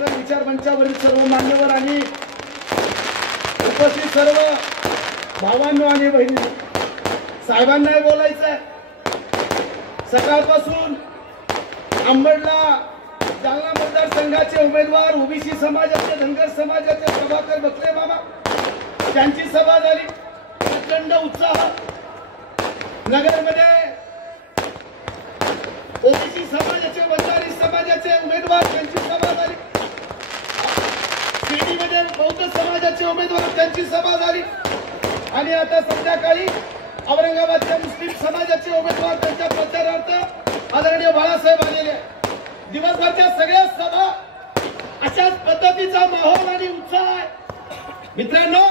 कार्यक्रम विचार मंचावरील सर्व मान्यवर आणि उपस्थित सर्व भावांनो आणि बहिणी, साहेबांना बोलायचंय. सकाळपासून अंबडला जालना मतदारसंघाचे उमेदवार ओबीसी समाजाचे, धनगर समाजाचे प्रभाकर बकले मामा त्यांची सभा झाली. प्रचंड उत्साह. नगरमध्ये ओबीसी समाजाचे, वंजारी समाजाचे उमेदवार त्यांची सभा झाली. शिर्डीमध्ये बौद्ध समाजाचे उमेदवार त्यांची सभा झाली. आणि आता संध्याकाळी औरंगाबादच्या मुस्लिम समाजाचे उमेदवार त्यांच्या प्रचारार्थ आदरणीय बाळासाहेब आलेले. दिवसभरच्या सगळ्या सभा अशाच पद्धतीचा माहोल आणि उत्साह आहे. मित्रांनो,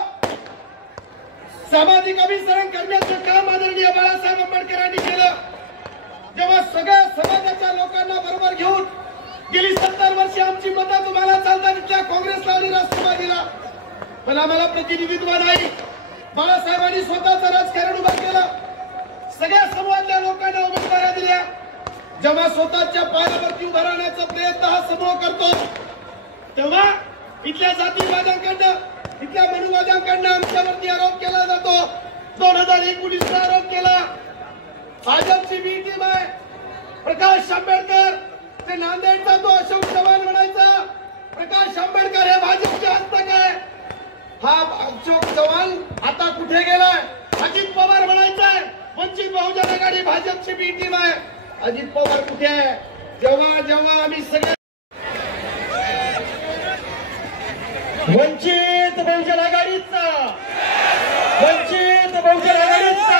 सामाजिक अभिसरण करण्याचं काम आदरणीय बाळासाहेब आंबेडकरांनी केलं. जेव्हा सगळ्या समाजाच्या लोकांना बरोबर घेऊन गेली 70 वर्षे आमची मतं तुम्हाला चालतात तिथल्या काँग्रेसला आणि राष्ट्रवादीला, पण आम्हाला प्रतिनिधित्व नाही. बाळासाहेबांनी स्वतःचं राजकारण उभं केलं. सगळ्या समूहातल्या लोकांना उमेदवाऱ्या दिल्या. जेव्हा स्वतःच्या पायावरती उभं राहण्याचा प्रयत्न हा समूह करतो, तेव्हा इथल्या जातीवाद्यांकडनं, इथल्या मनुवाद्यांकडनं आमच्यावरती आरोप केला जातो. 2019 आरोप केला. भाजपची बी टीम आहे. प्रकाश आंबेडकर ते नांदेडचा तो अशोक चव्हाण म्हणायचा. प्रकाश आंबेडकर हे भाजपचे हस्तक आहे. हा अशोक चव्हाण आता कुठे गेलाय? अजित पवार म्हणायचाय. वंचित बहुजन आघाडी भाजपची बी टीम आहे. अजित पवार कुठे आहे? जेव्हा आम्ही सगळे वंचित बहुजन आघाडीचा, वंचित बहुजन आघाडीचा,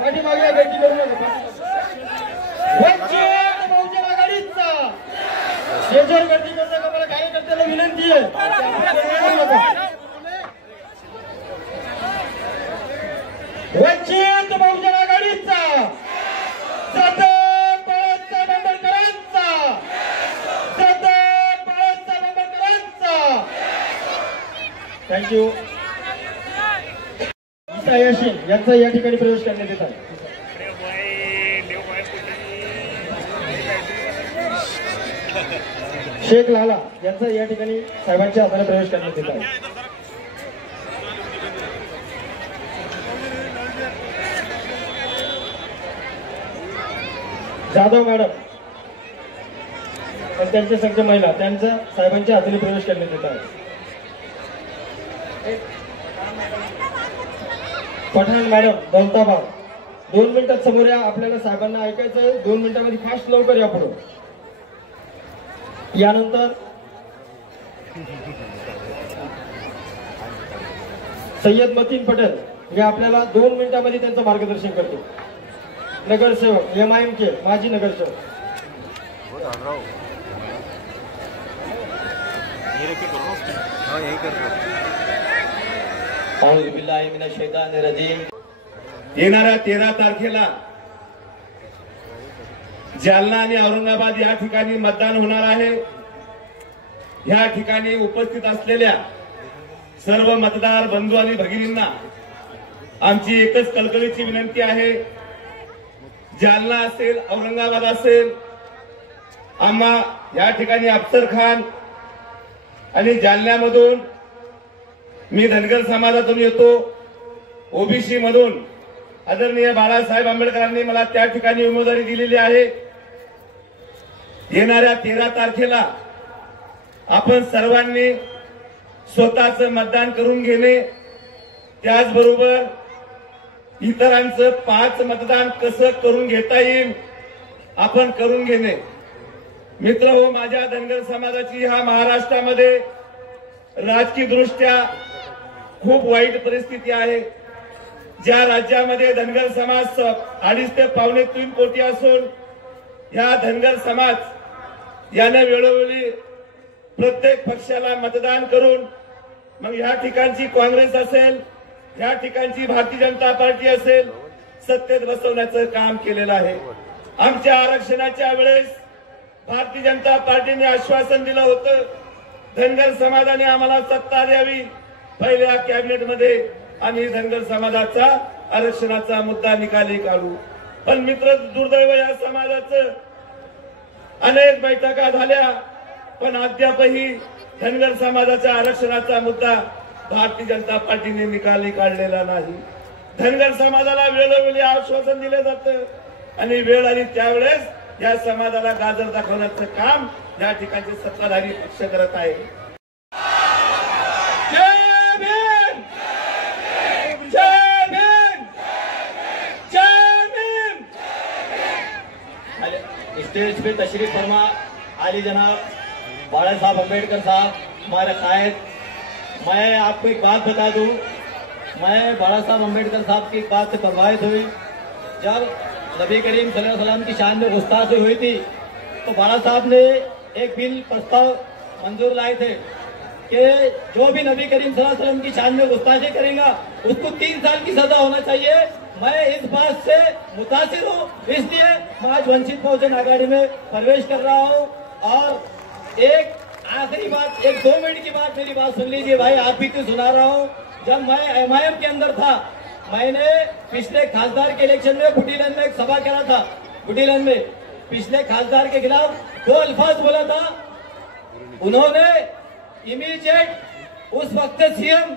पाठीमागे गर्दी करू नका. वंचित बहुजन आघाडीचा शेजर गर्दी करू नका. मला कार्यकर्त्याला विनंती आहे. वंचित बहुजन आघाडीचा, सतत बाळासाहेब आंबेडकरांचा, सतत बाळासाहेब आंबेडकरांचा. थँक्यू. यांचा या ठिकाणी प्रवेश करण्यात येत आहे. शेख लाला यांचा या ठिकाणी साहेबांच्या हाताने प्रवेश करण्यात येत आहे. जाधव मॅडम आणि त्यांच्या संघ महिला त्यांचा साहेबांच्या हाताने प्रवेश करण्यात येत आहे. पठाण मॅडम दौलताबाद 2 मिनिटात समोर या. आपल्याला साहेबांना ऐकायचं. 2 मिनिटांमध्ये फास्ट लवकर या पुढे. यानंतर सय्यद मतीन पटेल हे आपल्याला 2 मिनिटांमध्ये त्यांचं मार्गदर्शन करतो. नगरसेवक MIMK माजी नगरसेवक. येणाऱ्या 13 तारखेला जालना आणि औरंगाबाद या ठिकाणी मतदान होणार आहे. या ठिकाणी उपस्थित असलेल्या सर्व मतदार बंधू आणि भगिनींना आमची एकच कळकळीची विनंती आहे. जालना असेल, औरंगाबाद असेल, आम्हा या ठिकाणी अफसर खान आणि जालन्यामधून मी धनगर समाजातून येतो. ओबीसी मधून आदरणीय बाळासाहेब आंबेडकरांनी मला त्या ठिकाणी उमेदवारी दिलेली आहे. येणाऱ्या 13 तारखेला आपण सर्वांनी स्वतःचं मतदान करून घेणे, त्याचबरोबर इतरांचं 5 मतदान कसं करून घेता येईल आपण करून घेणे. मित्र हो, माझ्या धनगर समाजाची ह्या महाराष्ट्रामध्ये राजकीय दृष्ट्या खूप वाईट परिस्थिती आहे. ज्या राज्यामध्ये धनगर समाज 2.5 ते 3.25 कोटी असून या धनगर समाज याने वेळोवेळी प्रत्येक पक्षाला मतदान करून मग या ठिकाणची काँग्रेस असेल, या ठिकाणची भारतीय जनता पार्टी असेल, सत्तेत बसवण्याचं काम केलेलं आहे. आमच्या आरक्षणाच्या वेळेस भारतीय जनता पार्टीने आश्वासन दिलं होतं, धनगर समाजाने आम्हाला सत्ता द्यावी, पहिल्या कॅबिनेटमध्ये आम्ही धनगर समाजाचा आरक्षणाचा मुद्दा निकाली काढू. पण मित्र, दुर्दैव या समाजाचं अनेक बैठका झाल्या, पण अद्यापही धनगर समाजाच्या आरक्षणाचा मुद्दा भारतीय जनता पार्टीने निकाली काढलेला नाही. धनगर समाजाला वेळोवेळी आश्वासन दिलं जातं आणि वेळ आली त्यावेळेस या समाजाला गाजर दाखवण्याचं काम या ठिकाणचे सत्ताधारी पक्ष करत आहे. जय भीम, जय भीम, जय भीम. स्टेज पे तशरीफ फरमा आली जनाब बाला साहब अम्बेडकर साहब हमारे कायद. मैं आपको एक बात बता दूं, मैं बाला साहब अम्बेडकर साहब की एक बात से प्रभावित हुई. जब नबी करीम सल्लल्लाहु अलैहि वसल्लम की शान में गुस्ताखी हुई थी तो बाला साहब ने एक बिल प्रस्ताव मंजूर लाए थे कि जो भी नबी करीम सल्लल्लाहु अलैहि वसल्लम की शान में गुस्ताखी करेगा उसको 3 साल की सजा होना चाहिए. मैं इस बात से मुतासिर हूँ, इसलिए मैं आज वंचित बहुजन आघाड़ी में प्रवेश कर रहा हूँ. और एक आखिरी बात, एक 2 मिनट की बात, मेरी बात सुन लीजिए भाई, आप भी तो सुना रहा हूँ. जब मैं एमआईएम के अंदर था, मैंने पिछले खासदार के इलेक्शन में बुटीलन में एक सभा करा था. बुटीलन में पिछले खासदार के खिलाफ 2 अल्फाज बोला था. उन्होंने इमीडिएट उस वक्त सीएम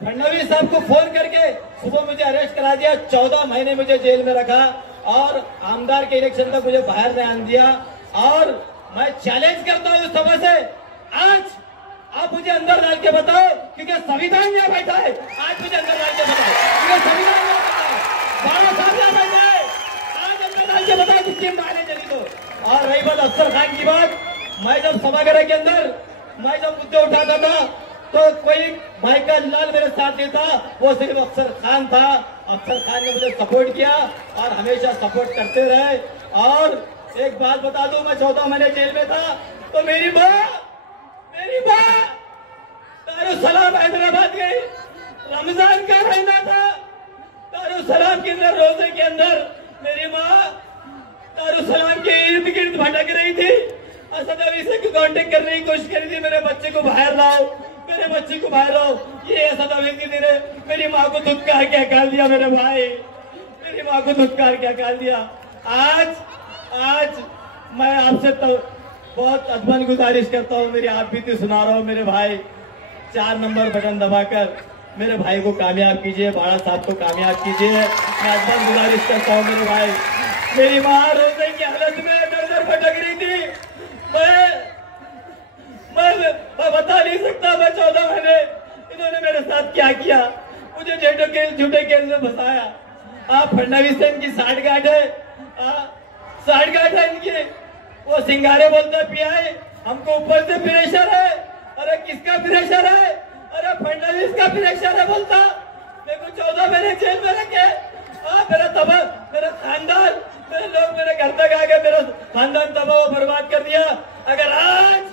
फडणवीस साहब को फोन करके सुबह मुझे अरेस्ट करा दिया, 14 महीने मुझे जेल में रखा और आमदार के इलेक्शन तक मुझे बाहर नहीं आने दिया. और मैं चैलेंज करता हूं उस सभा से, आज आप मुझे अंदर डाल के बताओ, क्योंकि संविधान यहाँ बैठा है. आज मुझे अंदर डाल के बताओ, क्योंकि संविधान यहाँ बैठा है, बाला साहब यहाँ बैठा है. आज अंदर डाल के बताओ किसकी माने चली तो. और रही बात अफसर खान की बात, मैं जब सभागृह के अंदर मैं जब मुद्दे उठाता था तो कोई भाई का लाल मेरे साथ नहीं था, वो सिर्फ अफसर खान था. अफसर खान ने मुझे सपोर्ट किया और हमेशा सपोर्ट करते रहे. और एक बात बता दूं, मैं 14 महीने जेल में था तो मेरी माँ दारुसलाम हैदराबाद गई. रमजान का महीना था, दारुसलाम के अंदर रोजे के अंदर मेरी माँ दारुसलाम के इर्द गिर्द भटक रही थी. असद अली से कांटेक्ट करने की कोशिश करी थी, मेरे बच्चे को बाहर लाओ, मेरे बच्चे को बाहर लाओ. ये असद अली ने मेरी माँ को धुतकार क्या काल दिया, मेरे भाई, मेरी माँ को धुतकार क्या काल दिया. आज मैं आपसे तो बहुत अदबन गुजारिश करता हूँ, मेरी आप बीती सुना रहा हूँ मेरे भाई. 4 नंबर बटन दबाकर मेरे भाई को कामयाब कीजिए, बाला साहब को कामयाब कीजिए. मैं अदबन गुजारिश करता हूँ मेरे भाई. मेरी माँ रोजे की हालत में दर भटक रही थी. मैं बता नहीं सकता, मैं 14 महीने इन्होंने मेरे साथ क्या किया. मुझे झूठे केस में फंसाया. आप फडणवीस से इनकी साठगांठ है, साठगांठ है इनकी. वो सिंगारे बोलता पीआई, हमको ऊपर से प्रेशर है. अरे किसका प्रेशर है? अरे फडणवीस का प्रेशर है बोलता. मेरे को 14 महीने जेल में रखे. मेरा खानदान, मेरे लोग मेरे घर तक आ गए, मेरा खानदान तबाह बर्बाद कर दिया. अगर आज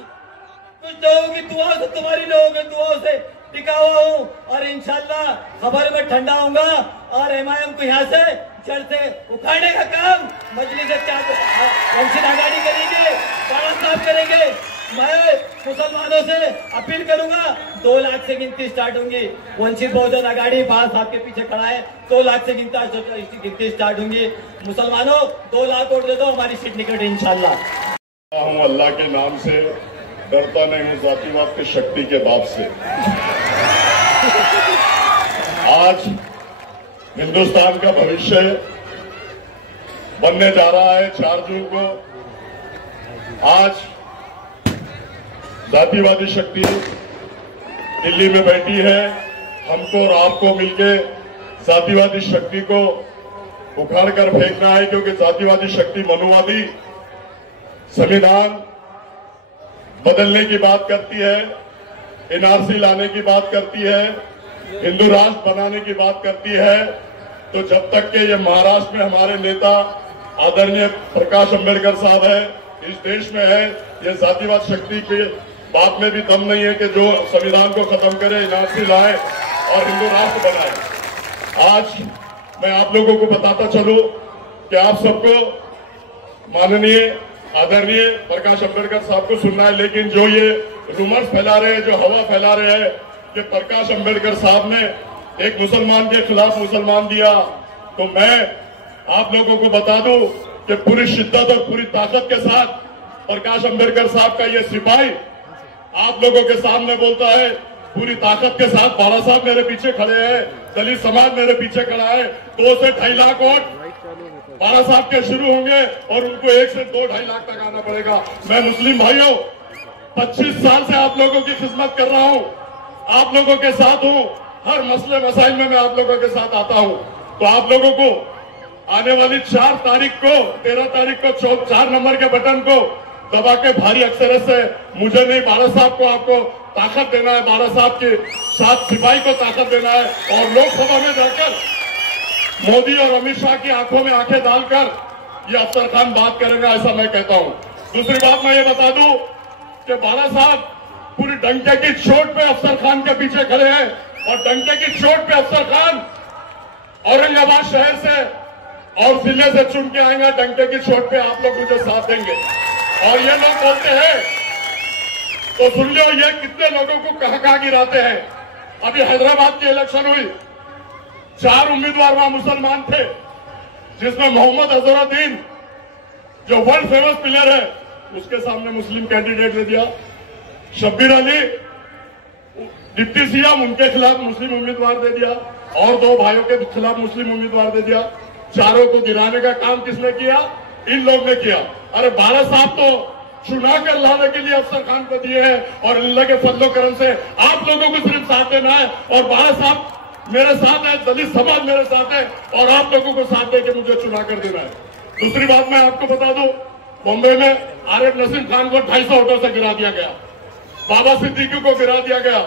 कुछ लोगों की दुआ से, तुम्हारी लोगों की दुआओं से टिका हुआ हूँ और इंशाल्लाह खबर में ठंडा होऊंगा और एमआईएम को यहाँ से जड़ से उखाड़ने का काम मजलिस वंचित आघाड़ी करेंगे, बाला साहब करेंगे. मैं मुसलमानों से अपील करूंगा, 2 लाख से गिनती स्टार्ट होंगी. वंचित बहुजन आघाड़ी बाला साहब के पीछे खड़ा है, 2 लाख से गिनती स्टार्ट होंगी. मुसलमानों 2 लाख वोट दे दो, हमारी सीट निकट इंशाल्लाह. हूँ अल्लाह के नाम से, डरता नहीं हूँ जातिवाद की शक्ति के बाप से. आज हिंदुस्तान का भविष्य बनने जा रहा है 4 जून को. आज जातिवादी शक्ति दिल्ली में बैठी है. हमको और आपको मिलकर जातिवादी शक्ति को उखाड़ कर फेंकना है, क्योंकि जातिवादी शक्ति मनुवादी संविधान बदलने की बात करती है, एनआरसी लाने की बात करती है, हिंदू राष्ट्र बनाने की बात करती है. तो जब तक के ये महाराष्ट्र में हमारे नेता आदरणीय प्रकाश अंबेडकर साहब है, इस देश में है, ये जातिवाद शक्ति के बात में भी दम नहीं है कि जो संविधान को खत्म करे, एनआरसी लाए और हिंदू राष्ट्र बनाए. आज मैं आप लोगों को बताता चलूं कि आप सबको माननीय आदरणीय प्रकाश अंबेडकर साहब को सुनना है, लेकिन जो ये रूमर्स फैला रहे हैं, जो हवा फैला रहे हैं कि प्रकाश अंबेडकर साहब ने एक मुसलमान के खिलाफ मुसलमान दिया, तो मैं आप लोगों को बता दूं कि पूरी शिद्दत और पूरी ताकत के साथ प्रकाश अंबेडकर साहब का ये सिपाही आप लोगों के सामने बोलता है, पूरी ताकत के साथ बाला साहब मेरे पीछे खड़े हैं, दलित समाज मेरे पीछे खड़ा है, 2 से 2.5 लाख वोट बाला साहब के शुरू होंगे और उनको 1 से 2-2.5 लाख तक आना पड़ेगा। मैं मुस्लिम भाइयों 25 साल से आप लोगों की खिदमत कर रहा हूं, आप लोगों के साथ हूं, हर मसले मसाइल में मैं आप लोगों के साथ आता हूं। तो आप लोगों को आने वाली 4 तारीख को 13 तारीख को 4 नंबर के बटन को दबा के भारी अक्षर से, मुझे नहीं बाला साहब को आपको ताकत देना है, बाला साहब के साथ सिपाही को ताकत देना है और लोकसभा में जाकर मोदी और अमित शाह की आंखों में आंखें डालकर ये अफसर खान बात करेगा, ऐसा मैं कहता हूं। दूसरी बात मैं ये बता दूं कि बाला साहब पूरी डंके की चोट पे अफसर खान के पीछे खड़े हैं और डंके की चोट पे अफसर खान औरंगाबाद शहर से और जिले से चुन के आएंगे, डंके की चोट पे आप लोग मुझे साथ देंगे। और ये लोग बोलते हैं तो सुन लो, ये कितने लोगों को कहां गिराते हैं। अभी हैदराबाद की इलेक्शन हुई, 4 उम्मीदवार वहां मुसलमान थे, जिसमें मोहम्मद अजहरुद्दीन जो वर्ल्ड फेमस प्लेयर है उसके सामने मुस्लिम कैंडिडेट दे दिया, शब्बीर अली डिप्टी सीएम उनके खिलाफ मुस्लिम उम्मीदवार दे दिया और 2 भाइयों के खिलाफ मुस्लिम उम्मीदवार दे दिया। चारों को गिराने का काम किसने किया? इन लोग ने किया। अरे बाला साहब तो चुना कर लाने के लिए अफसर खान को दिए हैं और अल्लाह के फजलो करम से आप लोगों को सिर्फ साथ देना है और बाला साहब मेरे साथ है, दलित समाज मेरे साथ है और आप लोगों को साथ देकर मुझे चुना कर देना है। दूसरी बात मैं आपको बता दूं, बॉम्बे में आरिफ नसीम खान को 250 वोटों से गिरा दिया गया, बाबा सिद्दीकी को गिरा दिया गया,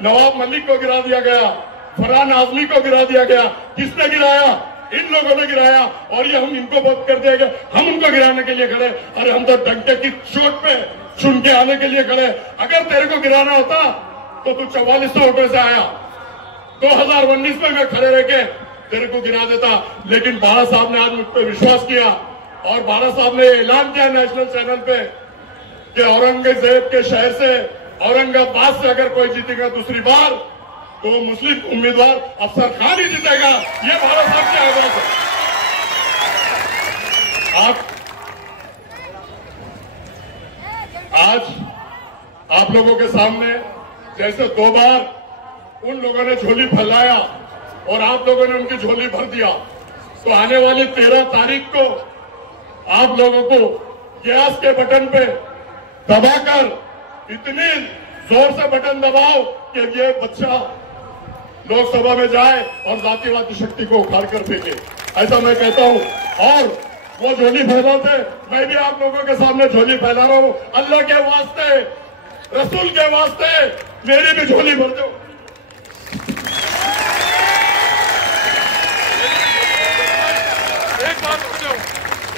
नवाब मलिक को गिरा दिया गया, फरहान आजमी को गिरा दिया गया। किसने गिराया? इन लोगों ने गिराया और ये हम इनको वोट कर देंगे, हम उनको गिराने के लिए खड़े। अरे हम तो डंके की चोट पे चुन के आने के लिए खड़े। अगर तेरे को गिराना होता तो तू 4400 वोटों से आया, 2019 में मैं खड़े रह के तेरे को गिरा देता। लेकिन बाला साहब ने आज मुझ पर विश्वास किया और बाला साहब ने ऐलान किया नेशनल चैनल पे कि औरंगजेब के शहर से, औरंगाबाद से अगर कोई जीतेगा दूसरी बार तो मुस्लिम उम्मीदवार अफसर खान ही जीतेगा। ये बाला साहब की आवाज है। आज आप लोगों के सामने जैसे 2 बार उन लोगों ने झोली फैलाया और आप लोगों ने उनकी झोली भर दिया, तो आने वाली 13 तारीख को आप लोगों को गैस के बटन पे दबाकर इतनी जोर से बटन दबाओ कि ये बच्चा लोकसभा में जाए और जातिवादी शक्ति को उखाड़ कर फेंके, ऐसा मैं कहता हूं। और वो झोली फैलाते, मैं भी आप लोगों के सामने झोली फैला रहा हूं। अल्लाह के वास्ते, रसूल के वास्ते मेरी भी झोली भर दो।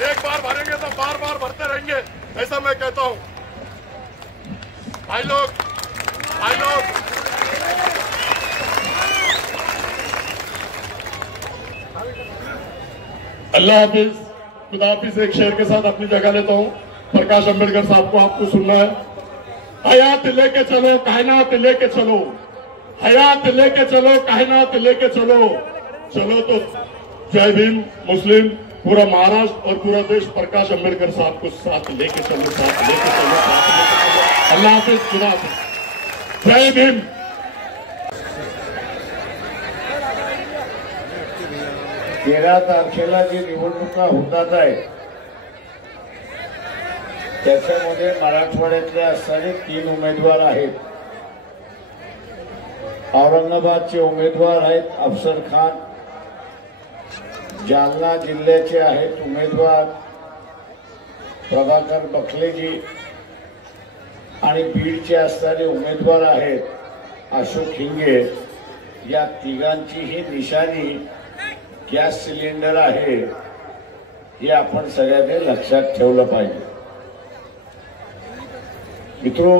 एक बार भरेंगे तो बार बार भरते रहेंगे, ऐसा मैं कहता हूं। भाई लोग अल्लाह हाफिज, खुदा हाफिज। एक शेर के साथ अपनी जगह लेता हूं। प्रकाश अंबेडकर साहब को आपको सुनना है। हयात लेके चलो, कायनात लेके चलो, हयात लेके चलो, कायनात लेके चलो। चलो तो जय भीम मुस्लिम, पूरा महाराष्ट्र और पूरा देश प्रकाश अंबेडकर साहब को साथ लेके चलो, साथ लेके चलो, साथ लेके चलो। अल्लाह हाफिज, खुदा हाफिज, जय भीम। तेरा तारखेला जी निवडणुका होतात आहेत त्याच्यामध्ये मराठवाड्यातले असणारे 3 उमेदवार आहेत। औरंगाबादचे उमेदवार आहेत अफसर खान, जालना जिल्ह्याचे आहेत उमेदवार प्रभाकर बखलेजी आणि बीडचे असणारे उमेदवार आहेत अशोक हिंगे। या तिघांची ही निशाणी गॅस सिलेंडर आहे, हे आपण सगळ्यांनी लक्षात ठेवलं पाहिजे। मित्रो,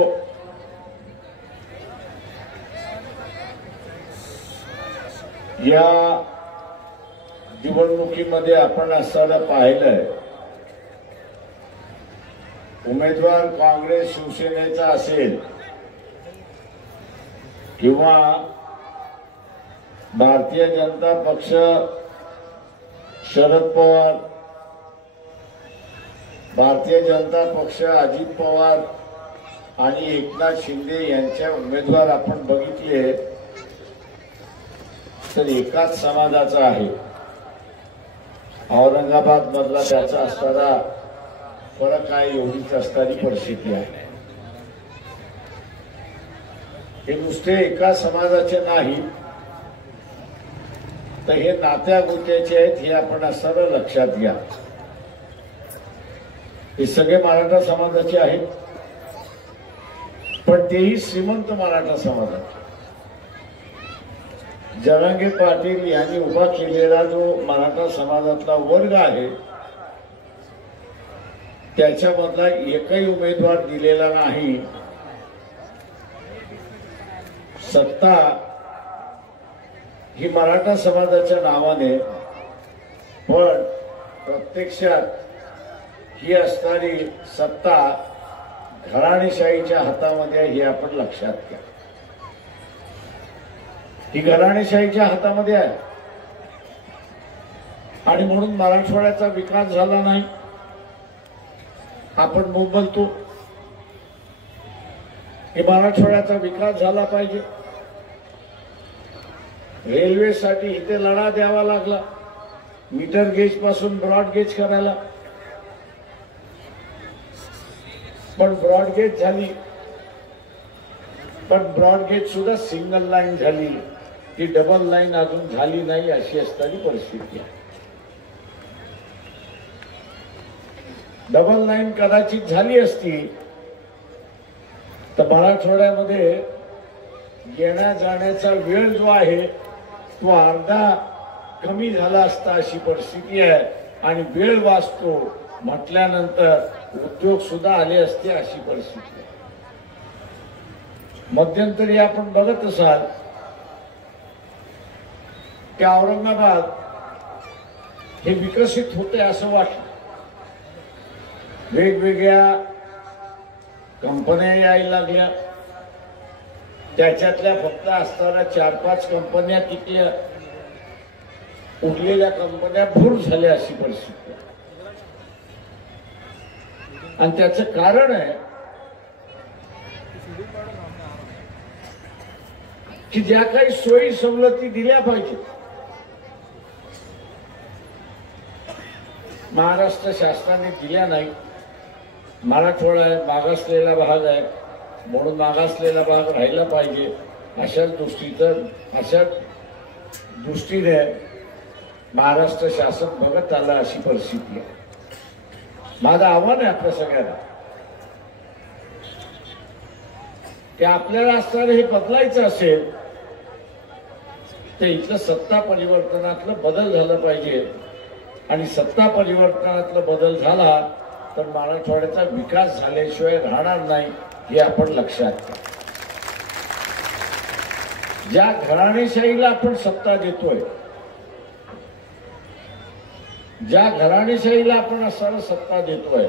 या निवडणुकीमध्ये आपण असं पाहिलंय उमेदवार काँग्रेस शिवसेनेचा असेल किंवा भारतीय जनता पक्ष शरद पवार, भारतीय जनता पक्ष अजित पवार आणि एकनाथ शिंदे यांच्या उमेदवार आपण बघितले तर एकाच समाजाचा आहे. औरंगाबाद मधला त्याचा असणारा फरक आहे, एवढीच असणारी परिस्थिती आहे. हे नुसते एका समाजाचे नाही तर हे नात्या गोत्याचे आहेत, हे आपण सरळ लक्षात घ्या. हे सगळे मराठा समाजाचे आहेत, पण तेही श्रीमंत मराठा समाजाचे. जरांगे पाटील यांनी उभा केलेला जो मराठा समाजातला वर्ग आहे त्याच्यामधला एकही उमेदवार दिलेला नाही. सत्ता ही मराठा समाजाच्या नावाने, पण प्रत्यक्षात ही असणारी सत्ता घराणेशाहीच्या हातामध्ये आहे, हे आपण लक्षात घ्या. ही घराणेशाहीच्या हातामध्ये आहे आणि म्हणून मराठवाड्याचा विकास झाला नाही आपण बोलतो. हे मराठवाड्याचा विकास झाला पाहिजे. रेल्वेसाठी इथे लढा द्यावा लागला, मीटर गेज पासून ब्रॉड गेज करायला, पण ब्रॉड गेज झाली, पण ब्रॉड गेज सुद्धा सिंगल लाईन झाली, ती डबल लाईन अजून झाली नाही, अशी असणारी परिस्थिती आहे. डबल लाईन कदाचित झाली असती तर मराठवाड्यामध्ये येण्या जाण्याचा वेळ जो आहे तो अर्धा कमी झाला असता, अशी परिस्थिती आहे. आणि वेळ वाचतो म्हटल्यानंतर उद्योग सुद्धा आले असते, अशी परिस्थिती आहे. मध्यंतरी आपण बघत असाल की औरंगाबाद हे विकसित होते असं वाटलं. वेगवेगळ्या कंपन्या यायला लागल्या, त्याच्यातल्या फक्त असणाऱ्या 4-5 कंपन्या टिकल्या, उरलेल्या कंपन्या भूर झाल्या, अशी परिस्थिती. आणि त्याचं कारण आहे की ज्या काही सोयी सवलती दिल्या पाहिजे महाराष्ट्र शासनाने दिल्या नाही. मराठवाडा आहे, मागासलेला भाग आहे, म्हणून मागासलेला भाग राहिला पाहिजे अशा दृष्टीने महाराष्ट्र शासन बघत आलं, अशी परिस्थिती आहे. माझं आव्हान आहे आपल्या सगळ्यांना की आपल्याला असणारं हे बदलायचं असेल तर इथलं सत्ता परिवर्तनातलं बदल झालं पाहिजे. आणि सत्ता परिवर्तनातला बदल झाला तर मराठवाड्याचा विकास झाल्याशिवाय राहणार नाही, हे आपण लक्षात घ्या. ज्या घराणेशाहीला आपण सत्ता देतोय, ज्या घराणेशाहीला आपण असणारा सत्ता देतोय,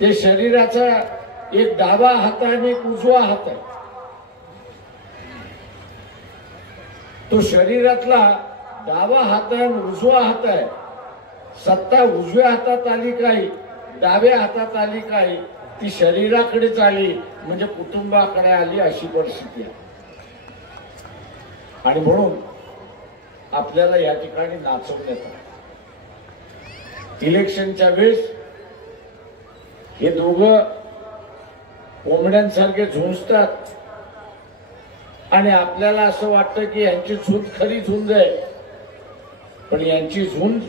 ते शरीराचा एक डावा हात आहे आणि एक उजवा हात आहे. तो शरीरातला डावा हात आहे आणि उजवा हात आहे. सत्ता उजव्या हातात आली काय, डाव्या हातात आली काय, ती शरीराकडेच आली म्हणजे कुटुंबाकडे आली, अशी परिस्थिती आहे. आणि म्हणून आपल्याला या ठिकाणी नाचवण्यात आलं. इलेक्शनच्या वेळेस हे दोघं कोंबड्यांसारखे झुंजतात आणि आपल्याला असं वाटतं की यांची झुंज खरी झुंज आहे, पण यांची झुंज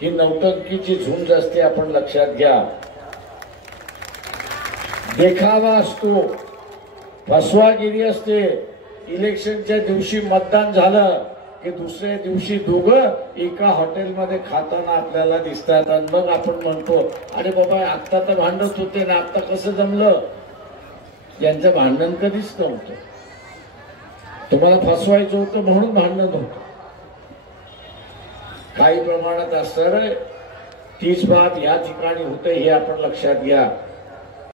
ही नौटंकीची झुंज असते, आपण लक्षात घ्या. देखावा असतो, फसवागिरी असते. इलेक्शनच्या दिवशी मतदान झालं की दुसऱ्या दिवशी दोघं एका हॉटेलमध्ये खाताना आपल्याला दिसतात आणि मग आपण म्हणतो अरे बाबा आत्ता तर भांडत होते ना, आत्ता कसं जमलं. यांचं भांडण कधीच नव्हतं. तुम्हाला फसवायचं होतं म्हणून भांडण होतं. काही प्रमाणात असणार तीच बात या ठिकाणी होते हे आपण लक्षात घ्या.